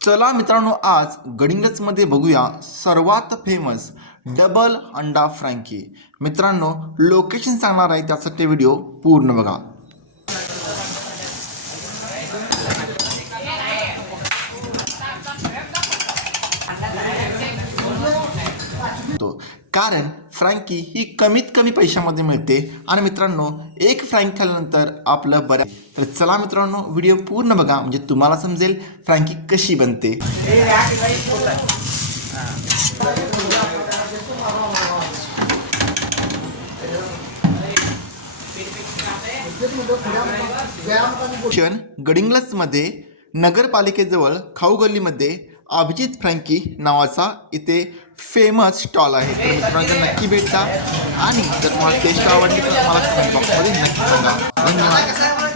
चला मित्रांनो, आज गडिंग्लजमध्ये बघूया सर्वात फेमस डबल अंडा फ्रँकी. मित्रांनो, लोकेशन सांगणार आहे, त्यासाठी व्हिडिओ पूर्ण बघा. कारण फ्रँकी ही कमीत कमी पैशामध्ये मिळते आणि मित्रांनो, एक फ्रँकी खाल्ल्यानंतर आपलं बरं. तर चला मित्रांनो, व्हिडिओ पूर्ण बघा म्हणजे तुम्हाला समजेल फ्रँकी कशी बनते. गडिंग्लजमध्ये नगरपालिकेजवळ खाऊ गल्लीमध्ये अभिजित फ्रँकी नावाचा इथे फेमस स्टॉल आहे. तर मित्रांनो, नक्की भेट द्या आणि जर तुम्हाला टेस्ट आवडली तर मला कमेंट बॉक्समध्ये नक्की सांगा. धन्यवाद.